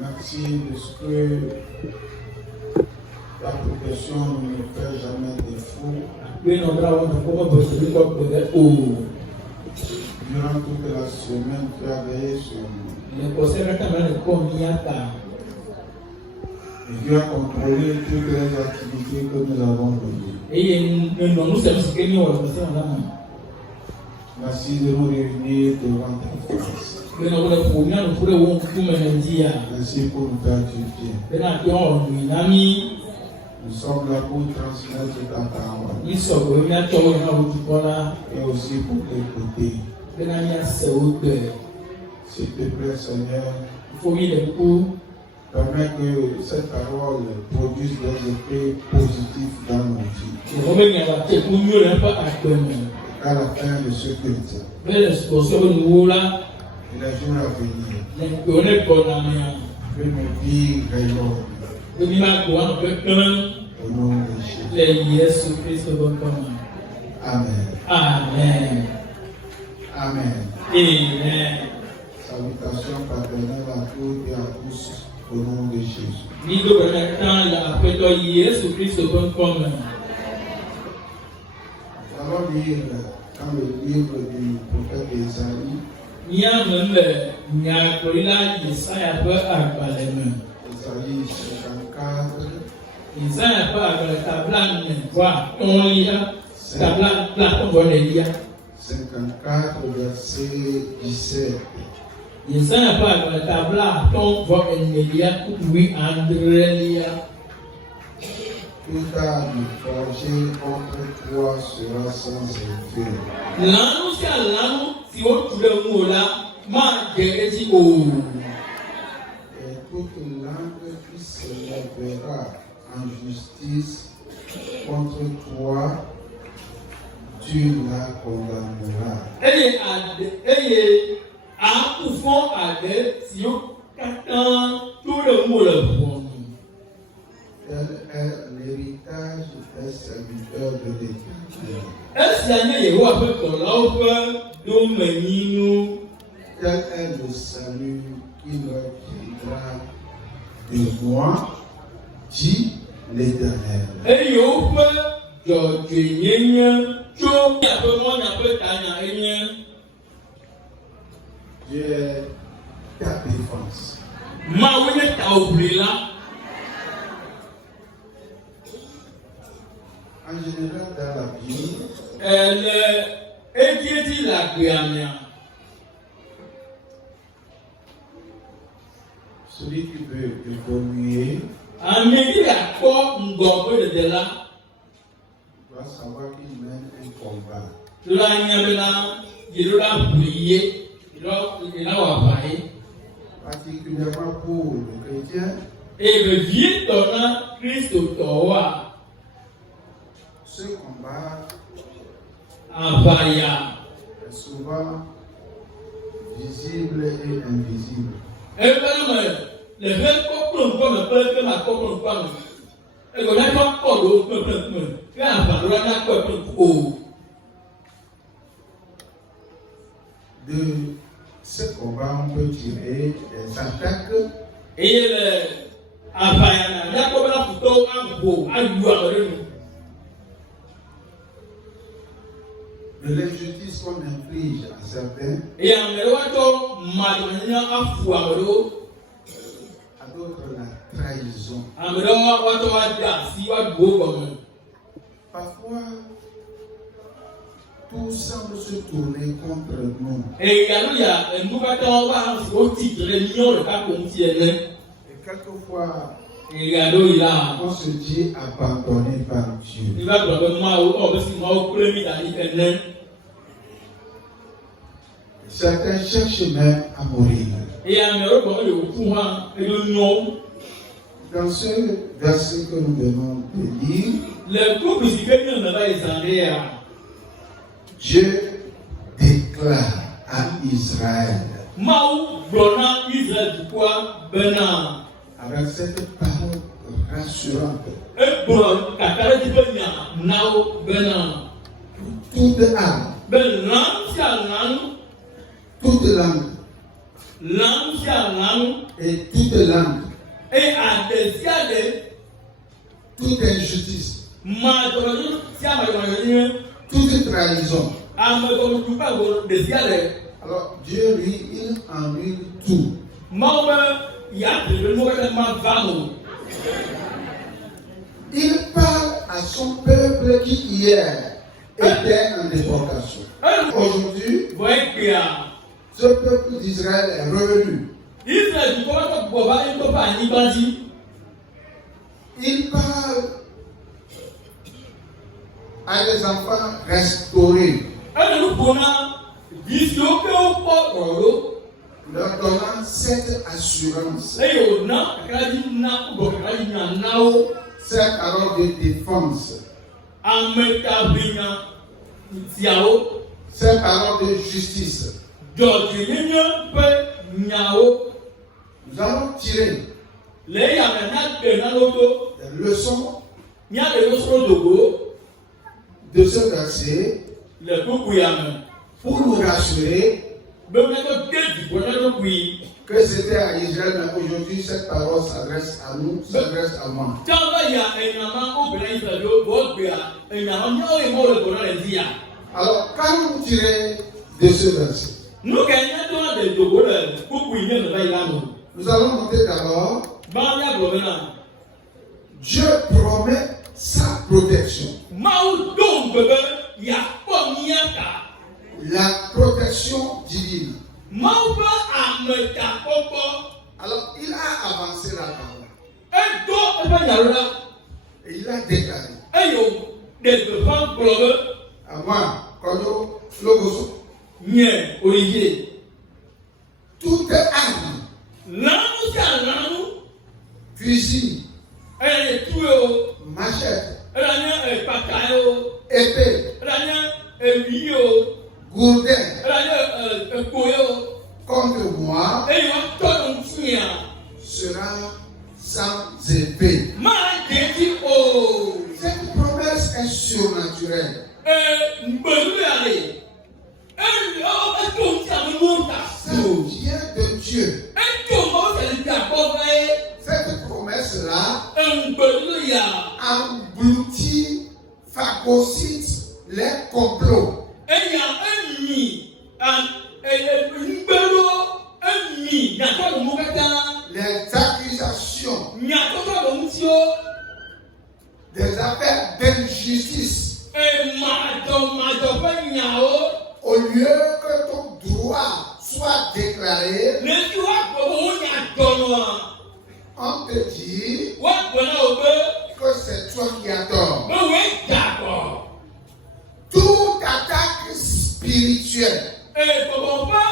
Merci parce que ta protection ne nous fait jamais défaut. Durant toute la semaine, tu as veillé sur nous. Et tu as contrôlé toutes les activités que nous avons menées. Merci de nous réunir devant ta face. Merci pour nous faire du bien. Nous sommes là pour transmettre ta parole. Et aussi pour l'écouter. S'il te plaît, Seigneur, permets que cette parole produise des effets positifs dans nos vies. À la fin de ce culte et les jours à venir, que nos vies rayonnent au nom de Jésus. Amen. Amen. Amen. Amen. Salutations fraternelles à toutes et à tous au nom de Jésus. Allons lire dans le livre du prophète Isaïe. Isaïe 54. Isaïe 54, verset 17. Toute arme forgée contre toi sera sans effet. Et toute langue qui s'élèvera en justice contre toi, tu la condamneras. Tel est l'héritage des serviteurs de l'Éternel. Tel est le salut qui leur viendra de moi, dit l'Éternel. Dieu est ta défense. En général, dans la Bible, celui qui veut évoluer doit savoir qu'il mène un combat. Particulièrement pour le chrétien, ce combat est souvent visible et invisible. De ce combat, on peut tirer des attaques de l'injustice qu'on inflige à certains, à d'autres la trahison. Parfois, tout semble se tourner contre nous. Et quelquefois, on se dit abandonné par Dieu. Certains cherchent même à mourir. Dans ce verset que nous venons de lire, Dieu déclare à Israël, avec cette parole rassurante, toute âme, toute langue Langue sia langue. Et toute langue, Et ade sia ade. toute injustice, Madɔlɔdun sia madɔlɔdun. toute trahison. Amegɔnuduba go de sia de. Alors Dieu, lui, il annule tout. Maaw bɛ yaa tile bɛ mɔgɔ ma va mo. Il parle à son peuple qui hier était en déportation. Aujourd'hui, Voyez kia. ce peuple d'Israël est revenu. Israël du kɔrɔtɔ bɔba yi tɔ ba anyigba dzi. Il parle à des enfants restaurés, Ɛna nu bona visiwo ke wo kpɔ kɔrɔ. leur donnant cette assurance, Eye o na kakra dzi na bɔ kakra dzi nya nawo. cette parole de défense, Amekabinya tiawo. cette parole de justice. Dzɔdzɔnyenye ƒe nyawo. Nous allons tirer Le yame na de na lodo. des leçons Mia de losro dogo. de ce verset Le kuku yame. pour nous rassurer Be wona ko de dibo na do kui. que c'était à Israël, mais aujourd'hui cette parole s'adresse à nous, s'adresse à moi. Tava ya enyama obìnrin Israël yo bo gbea. Enyama nya o ye mo le bona le dia. Alors, quand vous tirez de ce verset, Nu ke nya to de dogo le kuku yin ne ba ilano. nous allons noter d'abord, Ba ya glo na. Dieu promet sa protection. Mawu don bebe ya kpɔ miaka. La protection divine. Mawu ƒe amegakpɔkpɔ. Alors, il a avancé la parole Edo eƒe nyawo la. et il a déclaré Eye ɖe gbeƒã gblɔ be à moi, Kodo Logoso, nye Olivier. toute arme, Lãnu sia lãnu. fusil, Eye tue o. machette, Ela nye kpaka o. épée, Ela nye ewi o. gourdin Ela nye ekpo o. contre moi Eye woatɔ nu tia. sera sans effet. Maa de ti o. Cette promesse est surnaturelle. Ngbelu ya le. Eto tia mi mo ta Ça so. vient de Dieu. Eto mo tẹ̀lé ti àkọ́kọ́ yẹ. Cette promesse-là Ngbelu ya. engloutit, phagocyte les complots. Eya emi ngbelu emi nyatɔ lo mo kata. Les accusations, Nyatɔ tɔ lo ŋuti o. des affaires d'injustice. Madɔ ƒe nyawo. Au lieu que ton droit soit déclaré, Leki wa gbɔ wo nyatɔ nɔa. on te dit Wa gbɔ na o be que c'est toi qui as tort. wo da kɔ. Toute attaque spirituelle, Bɔbɔ ƒe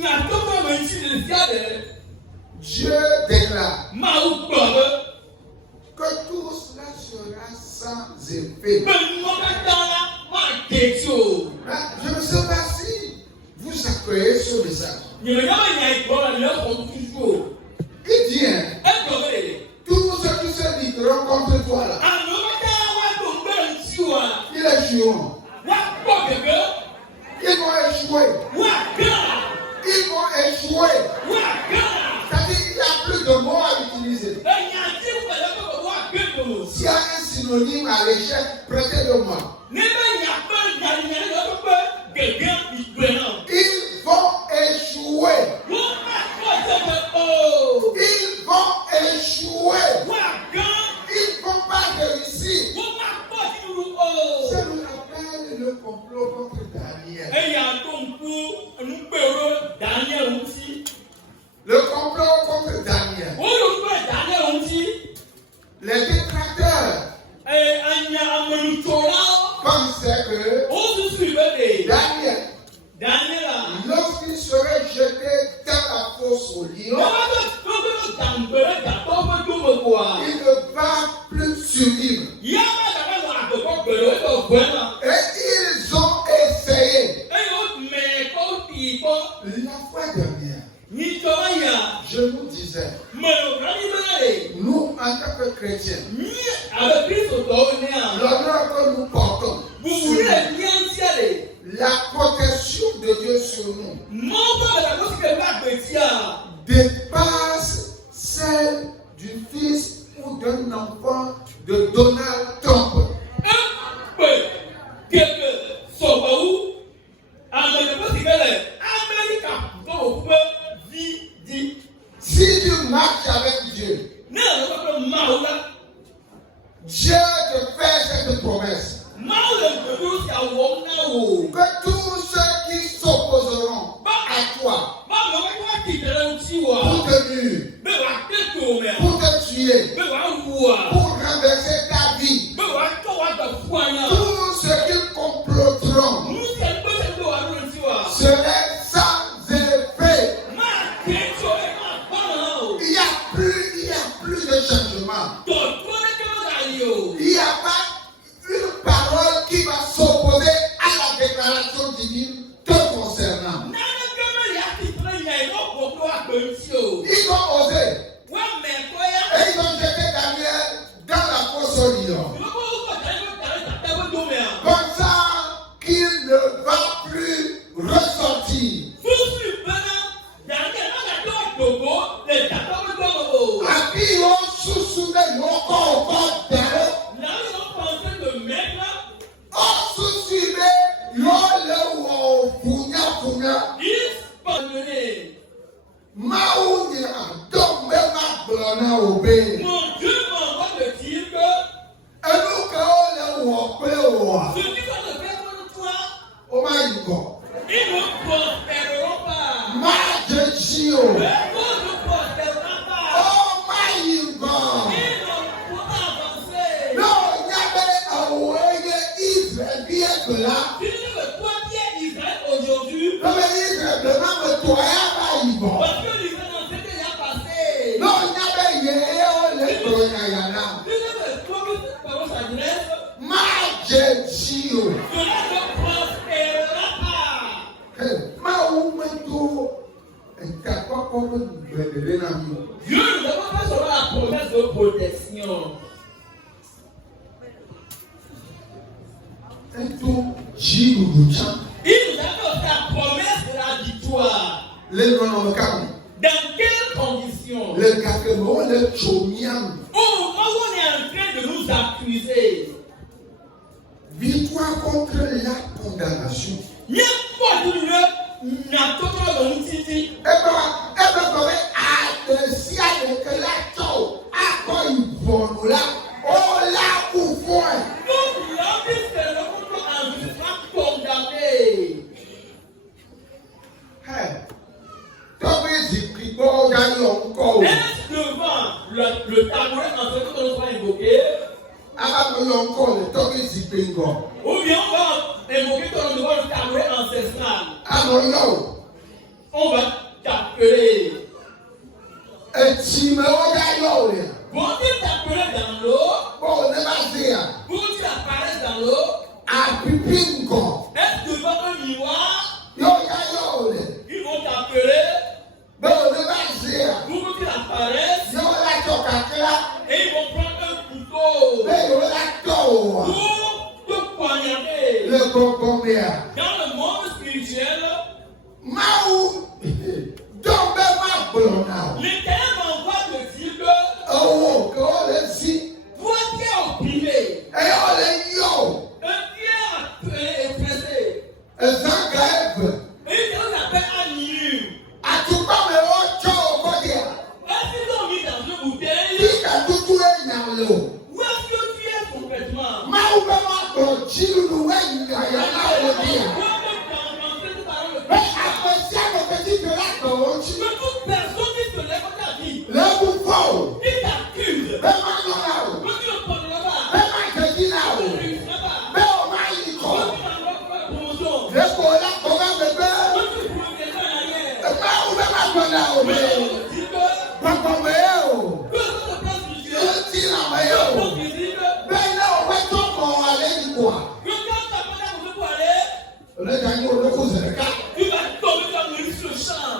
nyatɔ ƒe ŋuti le sia de. Dieu déclare Mawu gbɔ be. que tout cela sera sans effet. Bɛnumɔ kata la maa de ti o. Je ne sais pas si vous accueillez ce message. Nyɔnyama nya ìgbɔ la lɛ xɔ tutu o. Il dit, hein, Egbɔ be. tous ceux qui se ligueront contre toi là, Amewo katã wa do ŋgbe le ŋuti wa. ils échoueront. Wa kpɔ gege. Ils vont échouer. Wa gã. Ils vont échouer. Wa gã. C'est-à-dire qu'il n'y a plus de mots à utiliser. Enyati wɛlɛ bɛ wa gã do. S'il y a un synonyme à l'échec, prêtez-le-moi. Ne bɛ nyakpɛ nyalinyali lɛ bɛ gege ìgbɛ náà. Ils vont échouer. Wọ́n máa kọ́ sẹ́fẹ̀ o. Ils vont échouer. Wa gã. Ils ne vont pas réussir. Wọ́n máa kọ́ sínú o. Ça nous rappelle le complot contre Daniel. Eya tó ń kú nugbèrò Daniel ŋuti. Le complot contre Daniel. Wọ́n yóò gbé Daniel ŋuti. Les détracteurs Anya amẹnutɔla. pensaient que O susu ìbéèrè. Daniel, a. lorsqu'il serait jeté dans la fosse au lion, Lọ́wọ́ tó gbé tàǹgbẹ̀rẹ̀ gàtọ́ fẹ́ tó mọ̀ kó a. il ne va plus survivre. Yá bá dàgbà lọ àgbẹ̀kọ́ gbẹ̀rẹ̀ ó yọ gbẹ̀ náà. Et ils ont essayé. Ẹ yóò mẹ̀ kó tì í kọ́. La fois dernière, Nítorí yà. je vous disais, Mẹ̀rọ̀ kàní bẹ́ẹ̀. nous en tant que chrétiens, Ní àbẹ̀ Kristo tọ́ ní à. l'honneur que nous portons, Bùbù rẹ̀ ní ẹ̀ ń tíyà lè. la protection de Dieu sur nous, Mọ́ bá dàgbà lọ sí kẹ̀kẹ́ àgbẹ̀ tí a. marches avec Dieu, Non, le Maoula. Dieu te fait cette promesse. Que tous ceux qui s'opposeront à toi pour te nuire, pour te tuer, pour renverser ta vie, tous ceux qui comploteront seraient sans effet. Il n'y a plus de changement. Il n'y a pas une parole qui va s'opposer à la déclaration divine te concernant. Ils ont osé. Et ils ont jeté Daniel dans la fosse au lion. Pensant qu'il ne va plus ressortir. Abi yo susu ne yoko oko dero. O susu ne yo le wo funya. Maou ni adom me ma blona obe. Mon Dieu m'envoie me dire que Enu ka o le wo pe o. ce qui va te faire pour toi, O ma yiko. ils ne prospéreront pas. Ma jeji o. Les autres ne prospéreront pas. O ma yiko. Ils ne pourront pas avancer. No nyabe awege Israël bien que là. Tu dis que toi qui es Israël aujourd'hui, No me Israël de ma me toya ma yiko. parce que l'Israël dans ce qui a passé, No nyabe ye o le toya yana. tu dis que toi qui cette parole s'adresse, Ma jeji o. cela ne prospérera pas. Ma ou me to nka koko me gbedere na mi. Dieu ne nous a pas seulement la promesse de protection. Ento ji lucha. Il nous a fait la promesse de la victoire. Le nono kam. Dans quelles conditions? Le kakemo le chomiam. Au moment où on est en train de nous accuser, Victoire contre la condamnation. n'importe où n'a pas de titi. Ebe kome adesi adeke la to akọ ìbọnù la o la kú fún ẹ. Nous l'homme c'est le monde en jugement condamné. Tọ́gbé ìsìnkú gbọ́ dání ọ̀nkọ́ o. Est-ce devant le tabouret en ce que nous sommes invoqués? Alábòye ọ̀nkọ́ le tọ́gbé ìsìnkú ngọ̀. Ou bien on va invoquer ton devant le tabouret ancestral. Àmọ̀ yọ̀ o. On va t'appeler. Etí mẹ́ wọ́n yá yọ̀ o rẹ̀. Vont-ils t'appeler dans l'eau? Bọ́ọ̀ ní bá dé yà. Vont-ils apparaître dans l'eau? Àbíbí ngọ̀. Est-ce devant un miroir? Yóò yá yọ̀ o rẹ̀. Ils vont t'appeler. Bọ́ọ̀ ní bá dé yà. Vont-ils apparaître? Yóò látọ̀ kàkírá. Et ils vont prendre un couteau Bẹ́ẹ̀ yóò látọ̀ o wa. pour te poignarder. Le gbọ̀ngbọ̀n mi à. Dans le monde spirituel, Máwù dọ́gbẹ́ má gbọ̀n náà. l'Éternel m'envoie te dire que Owó kí ó lè sí. toi qui es opprimé, Ẹ yọ lè yọ. un qui est oppressé, Ẹ̀sán ká ẹ̀fẹ̀. et il s'appelle Annilu. Àtùpà mi ó jọ òkòdì à. Est-ce qu'ils l'ont mis dans une bouteille? Bí kàdúdú èèyàn lò. Où est-ce que tu es complètement? Máwù bẹ́ má gbọ̀n jí nínú ẹ̀yìn àyà náà wò bí à. Bẹ́ẹ̀ àpèsè àpèsè ti lágbọ̀ wọ́n jí. Que toute personne qui se lève dans ta vie, Lẹ́kùn fọ́ o. qui t'accuse, Bẹ́ẹ̀ má nọ́ra o. que tu ne parleras pas, Bẹ́ẹ̀ má jẹ̀dí náà o. que tu ne réussiras pas, Bẹ́ẹ̀ o má yí que kọ̀. tu n'auras pas de promotion, Lẹ́kùn ọ̀la kọ̀ bá gbẹgbẹ́. que tu progresseras en arrière. Máwù bẹ́ má gbọ̀n náà o. Mais on dit que Gbọ̀ngbọ̀n mi yẹ o. que cette place Yóò spirituelle, tí nà mọ̀ yẹ o. place visible, Bẹ́ẹ̀ náà o bẹ́ tó kọ̀ alẹ́ yìí kọ̀ à. que quand tu appelles à vous pour aller, Olùdarí yín olóko zẹ̀rẹ̀ ká. tu vas tomber comme une sur le champ.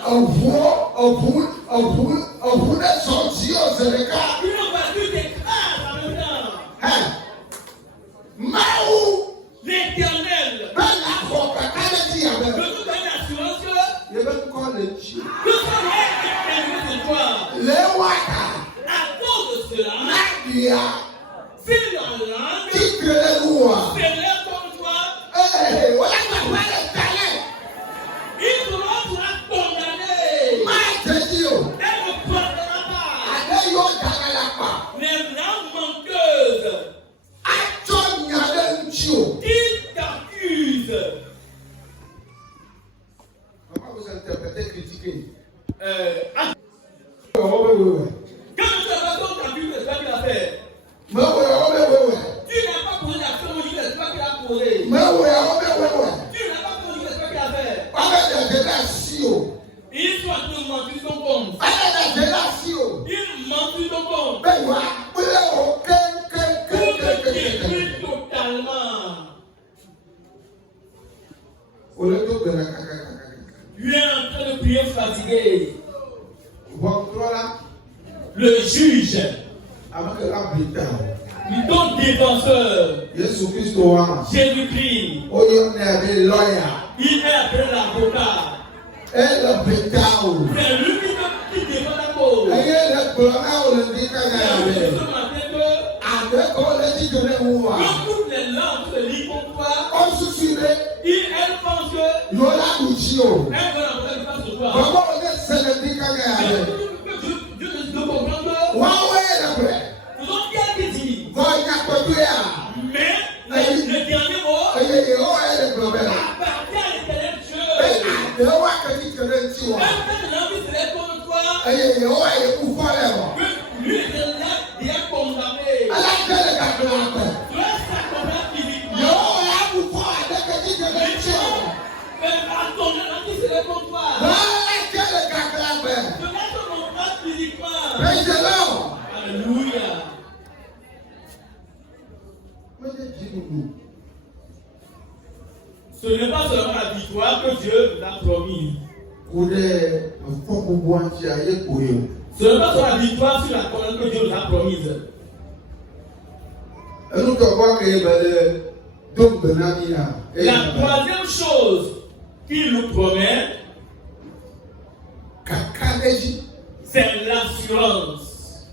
Ọ̀bùn náà sọ̀ tí yóò zẹ̀rẹ̀ ká. Une voiture t'écrase en même temps. Máwù L'Éternel, bẹ́ẹ̀ náà fọ̀ kàkà lè ti yà que bẹ́ẹ̀. tu donnes l'assurance que Yẹ bẹ́ kọ́ lè jí. son règne est élevé sur toi. Lé wà ká. À cause de cela, Láàbìyà si la langue tí kéré wù wá. s'élève contre toi, Wọ́n yà gbàgbọ́ lè tẹ̀lé. il sera condamné. Máa tẹ̀sí o. Elle ne prendra pas. Il t'accuse. Comment vous interprétez critiquer? Quand tu as pas ton t'accuse, c'est toi qui l'as fait. Tu n'as pas posé l'action, c'est toi qui l'as posé. Tu n'as pas posé, c'est toi qui l'as fait. Ils sont en train de mentir ton compte. Ils mentent ton compte. Pour te détruire totalement. Tu es en train de prier fatigué. Le juge, ton défenseur, Jésus-Christ, il est après l'avocat. C'est lui qui défend la cause. C'est ce matin que toutes les langues se lient contre toi. Elle pense que elle veut la faire sur toi. Dieu te comprend que nous avons bien dit. Mais le dernier mot appartient à l'éternel Dieu. Même quand l'envie se lève contre toi, lui l'éternel vient condamner. Tu es sacrement physiquement. Mais par ton envie se lève contre toi. Tu mets ton empreinte physiquement. Alléluia. Ce n'est pas seulement la victoire que Dieu nous a promis. Ce n'est pas seulement la victoire sur la colonne que Dieu nous a promise. La troisième chose qu'il nous promet, c'est l'assurance,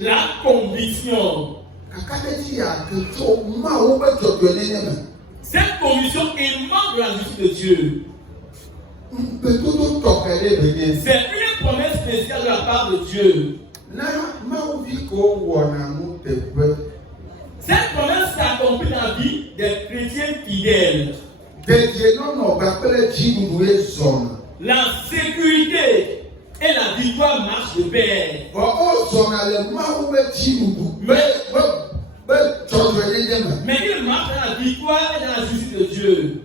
la conviction. Cette conviction émane de la justice de Dieu. C'est une promesse spéciale de la part de Dieu. Cette promesse s'accomplit dans la vie des chrétiens fidèles. La sécurité et la victoire marchent de pair. Mais il marche dans la victoire et dans la justice de Dieu.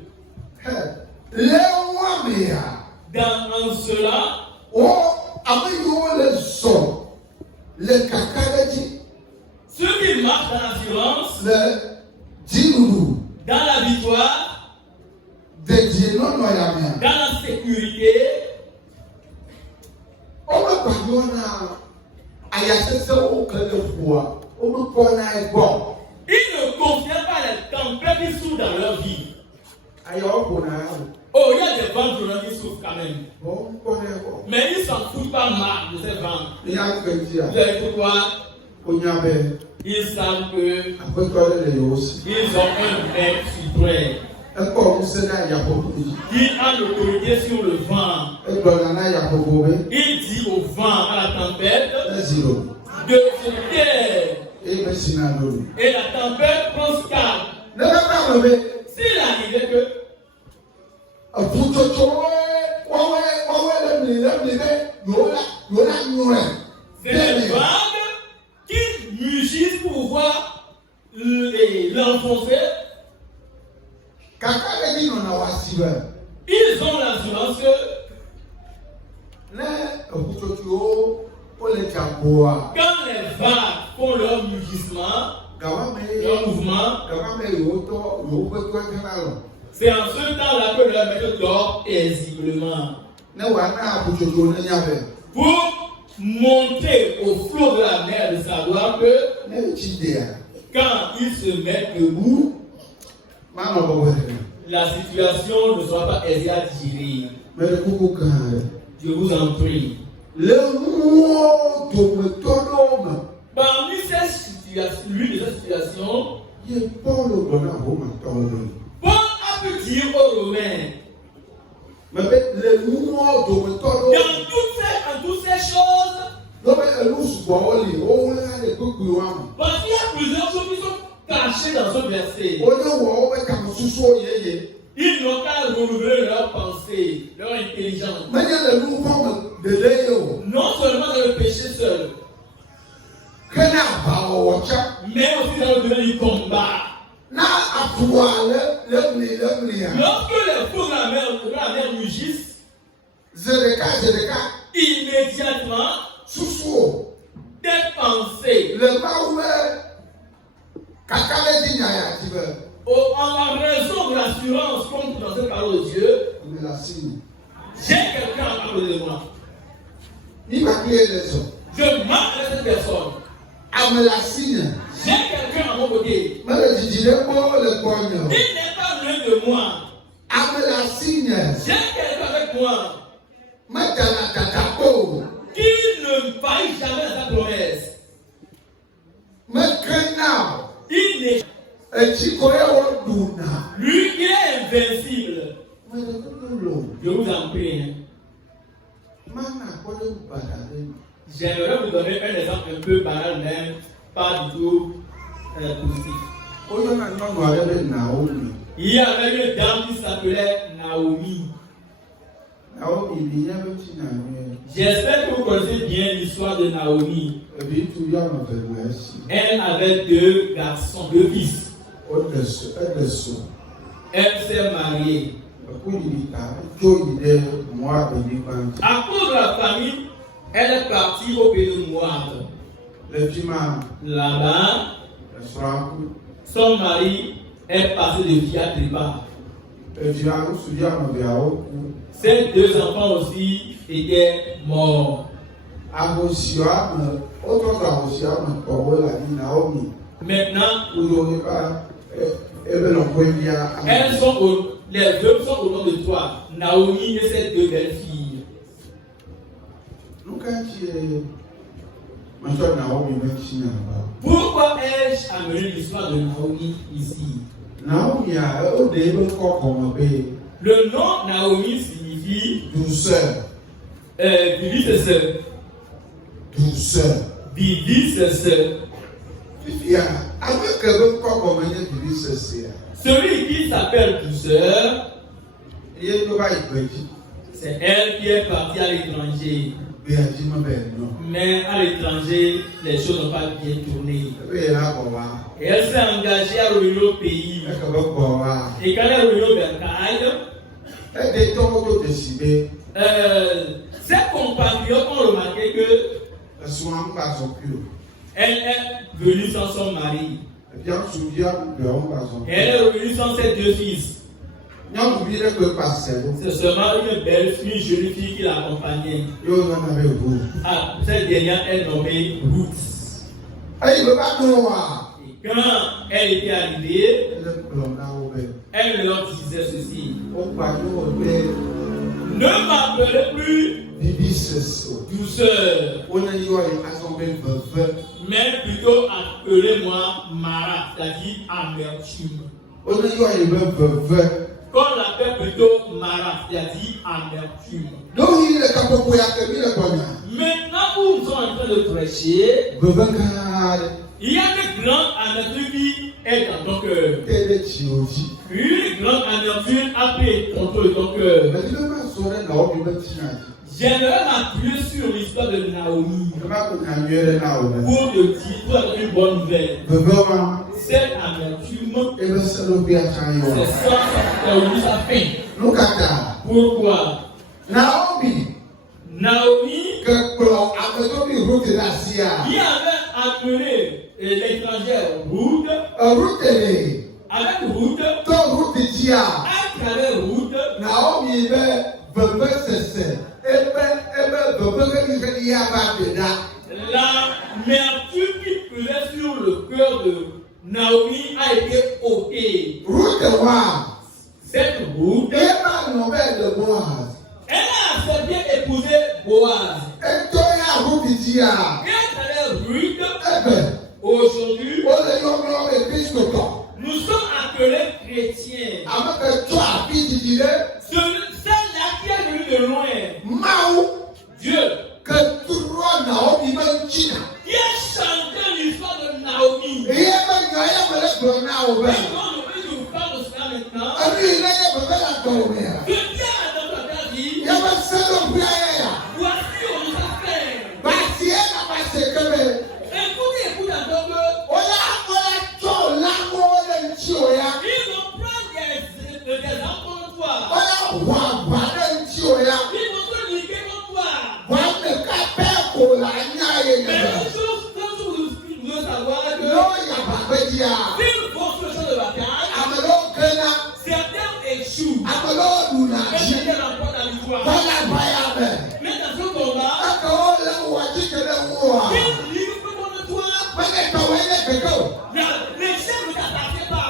Dans cela, ceux qui marchent dans l'assurance, dans la victoire, dans la sécurité, ils ne considèrent pas les tempêtes qui souffrent dans leur vie. Oh, il y a des vents qui souffrent quand même. Mais ils ne s'en foutent pas mal de ces vents. Vous savez pourquoi? Ils savent qu'ils ont un maître suprême qui a l'autorité sur le vent. Il dit au vent, à la tempête, de se taire. Et la tempête prend calme. S'il arrivait que c'est les vagues qui mugissent pour pouvoir l'enfoncer. Ils ont l'assurance que quand les vagues font leur mugissement, leur mouvement, c'est en ce temps-là que leur maître dort paisiblement. Pour montrer au flot de la mer de savoir que quand ils se mettent debout, la situation ne sera pas aisée à digérer. Je vous en prie. Parmi ces situations, l'une de ces situations, Paul a pu dire aux Romains, dans toutes ces choses, Parce qu'il y a plusieurs choses qui sont cachées dans ce verset. Ils n'ont qu'à renouveler leur pensée, leur intelligence. Non seulement dans le péché seul, mais aussi dans le domaine du combat. Lorsque les fous de la mer mugissent, immédiatement, des pensées, en raison de l'assurance contre dans cette parole de Dieu, j'ai quelqu'un à côté de moi. Je marche avec cette personne. J'ai quelqu'un à mon côté. Il n'est pas loin de moi. J'ai quelqu'un avec moi qui ne faillit jamais à sa promesse. Il n'est lui qui est invincible. Je vous en prie. J'aimerais vous donner un exemple un peu banal, mais pas du tout positif. Il y avait une dame qui s'appelait Naomi. J'espère que vous connaissez bien l'histoire de Naomi. Elle avait 2 garçons, 2 fils. Elle s'est mariée. À cause de la famille, elle est partie au pays de Moab. Là-bas, son mari est passé de vie à trépas. Ses 2 enfants aussi étaient morts. Maintenant, les 2 sont au nom de toi, Naomi et ses 2 belles filles. Pourquoi ai-je amené l'histoire de Naomi ici? Le nom Naomi signifie douceur. Vivice. Douceur. Vivice. Celui qui s'appelle douceur, c'est elle qui est partie à l'étranger. Mais à l'étranger, les choses n'ont pas bien tourné. Et elle s'est engagée à revenir au pays. Et quand elle est revenue au bercail, ses compatriotes ont remarqué que elle est venue sans son mari. Et elle est revenue sans ses 2 fils. C'est seulement une belle fille, une jolie fille qui l'accompagnait. Cette dernière est nommée Ruth. Et quand elle était arrivée, elle leur disait ceci: ne m'appelez plus douceur, mais plutôt appelez-moi Mara, c'est-à-dire amertume. Qu'on l'appelle plutôt Mara, c'est-à-dire amertume. Maintenant où nous sommes en train de prêcher, il y a une grande amertume qui est dans ton cœur. Une grande amertume a pris contrôle de ton cœur. J'aimerais m'appuyer sur l'histoire de Naomi pour te dire une bonne nouvelle. Cette amertume, c'est ça qui a eu sa fin. Pourquoi? Naomi, qui avait appelé l'étrangère Ruth, avec Ruth, à travers Ruth, Naomi l'amertume qui pesait sur le cœur de Naomi a été ôtée. Cette Ruth, elle a accepté d'épouser Boaz. Et à travers Ruth, aujourd'hui, nous sommes appelés chrétiens. Celle-là qui est venue de loin, Dieu, Mais une chose que vous devez savoir que s'il faut ce champ de bataille, certains échouent. Mais certains remportent la victoire. Mais dans ce combat, quel livre peut contre toi? L'échec ne t'appartient pas.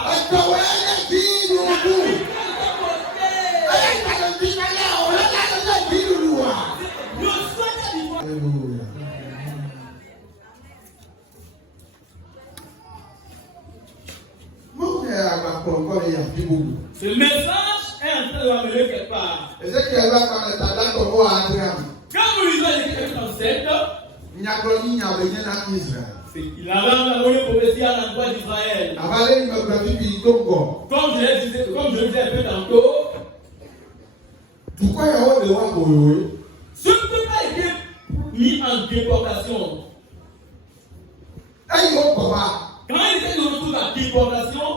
La victoire ne souhaite la victoire. Ce message est en train de m'amener quelque part. Quand vous lisez l'Écriture 37, il avait envoyé une prophétie à l'endroit d'Israël. Comme je le disais un peu tantôt, ce peuple a été mis en déportation. Quand il était de retour à la déportation,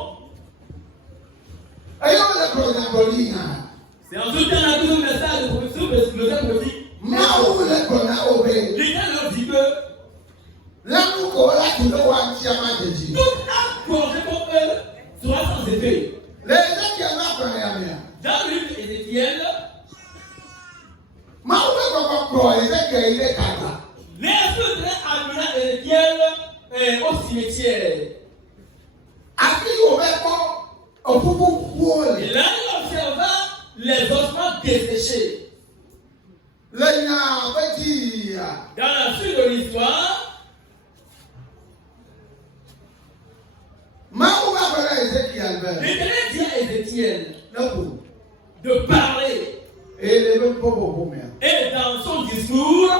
c'est en ce temps-là que le message de prophétie, l'État leur dit que tout acte porté contre eux sera sans effet. Dans le livre d'Ézéchiel, les esprits amena Ézéchiel au cimetière. Et là, il observa les ossements desséchés. Dans la suite de l'histoire, l'Éternel dit à Ézéchiel de parler. Et dans son discours,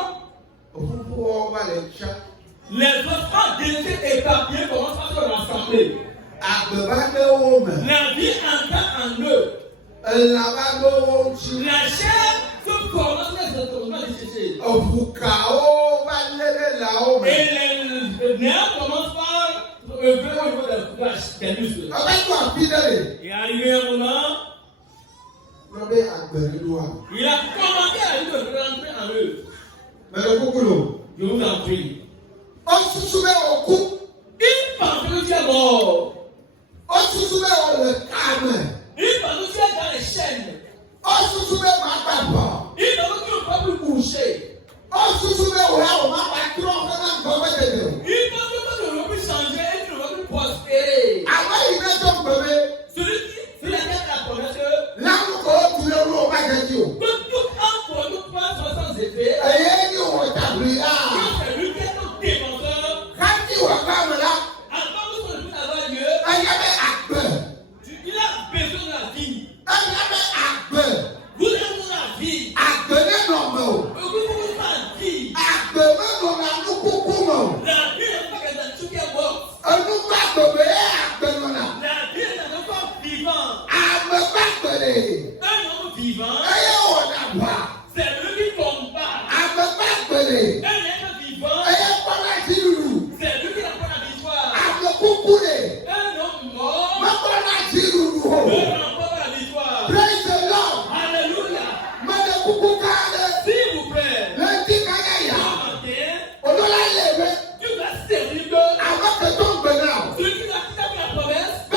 les ossements desséchés éparpillés commencent à se rassembler. La vie entend en eux. La chair se forme sur les ossements desséchés. Et les nerfs commencent par œuvrer au niveau des muscles. Et arrivé un moment, il a commandé à lui de rentrer en eux. Je vous en prie. Il pense que tu es mort. Il pense que tu es dans les chaînes. Il pense que tu ne peux plus coucher. Il pense que tu ne peux plus changer et tu ne peux plus prospérer. Celui qui fait la tête de la promesse que tout acte pour nous pas soit sans effet. C'est lui qui est notre défenseur. Avant que ce ne puisse avoir lieu, il a besoin de la vie. Vous avez besoin de la vie. Vous avez besoin de la vie. La vie n'est pas que dans tout qui est mort. La vie est dans un corps vivant. Un homme vivant, c'est lui qui combat. Un être vivant, c'est lui qui apprend la victoire. Un homme mort, ne remporte pas la victoire. Alléluia. S'il vous plaît, ce matin, tu vas servir Dieu. Celui qui va quitter la promesse, que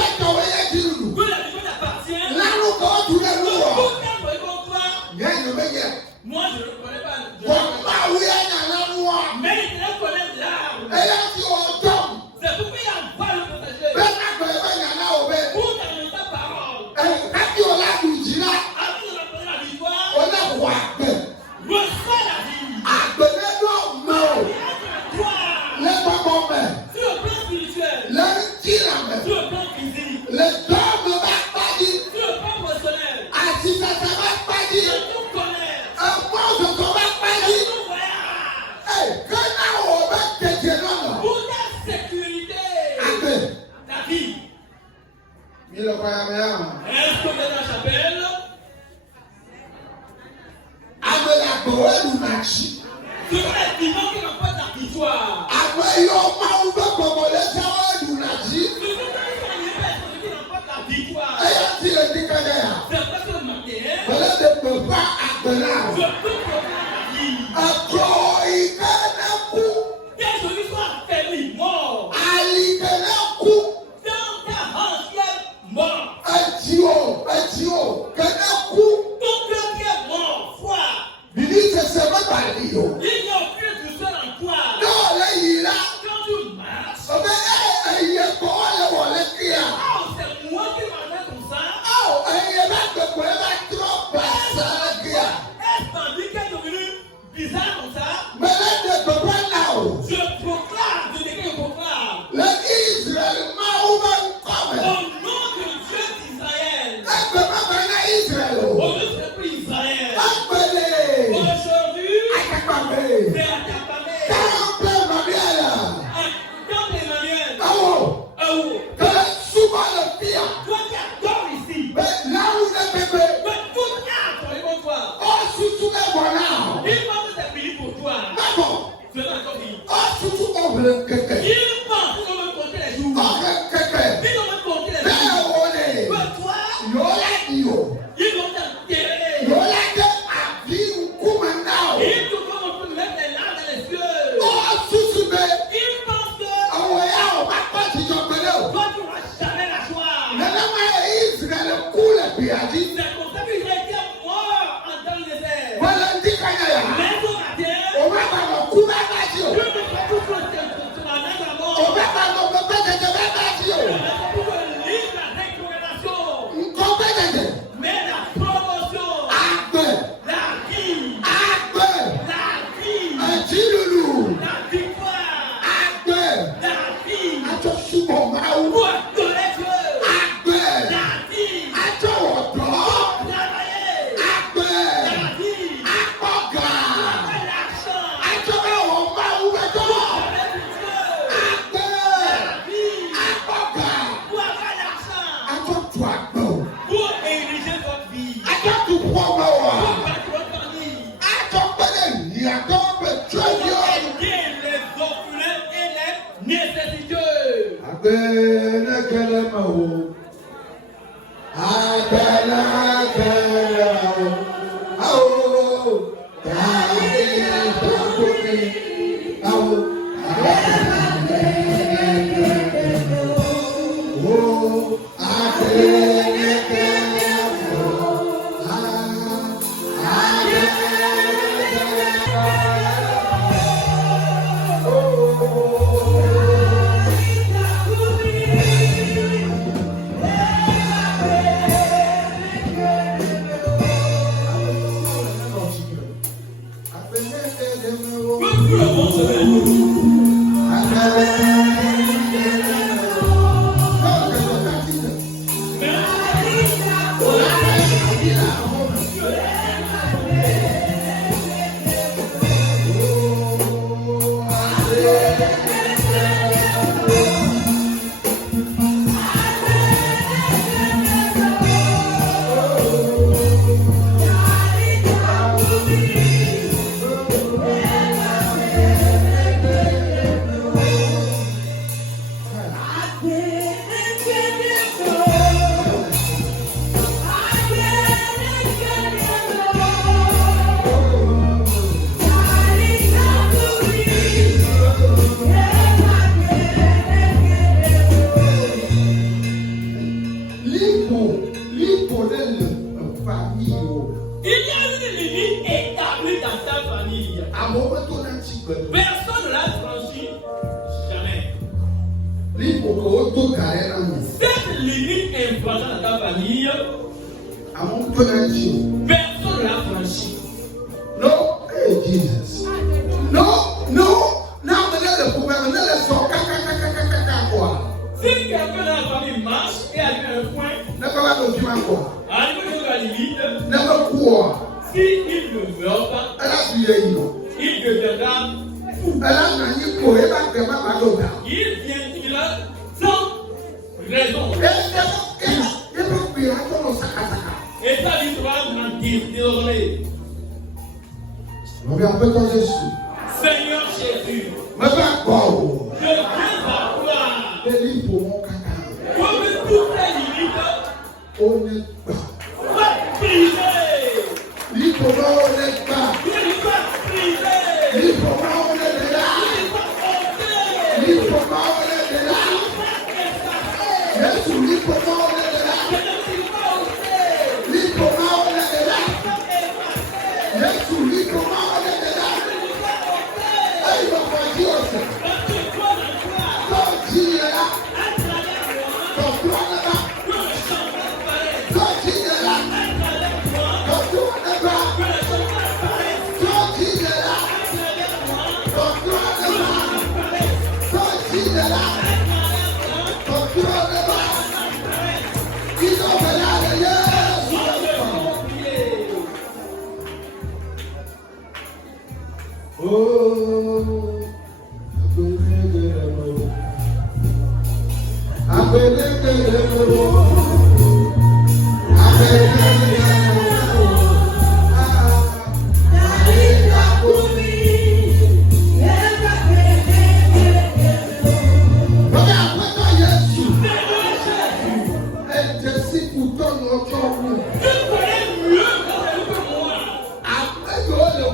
la victoire t'appartient. Moi, je ne le connais pas. Mais il le connaît l'arme. C'est pourquoi il envoie le protéger. Pour t'amener ta parole. Avant de donner la victoire, reçois la vie. Sur le plan spirituel, sur le plan physique, sur le plan professionnel, sur tout connaître, sur tout voyage, pour ta sécurité, ta vie. Est-ce que vous êtes dans la chapelle? Ce sont les vivants qui remportent la victoire. Ce sont les vivants qui remportent la victoire. C'est parce que le matin, je peux proclamer la vie.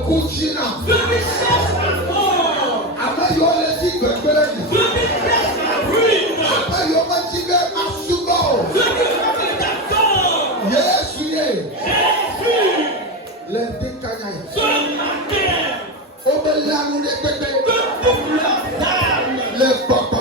Kouchina. Ceux qui cherchent la mort. Amayo le dit que Ceux qui cherchent la ruine. Amayo me dit que Masubo. Ceux qui veulent les garçons. Jésus. Jésus. Les décailles. Ce matin. Obélanou de Pépé. De toute la salle. Les papas.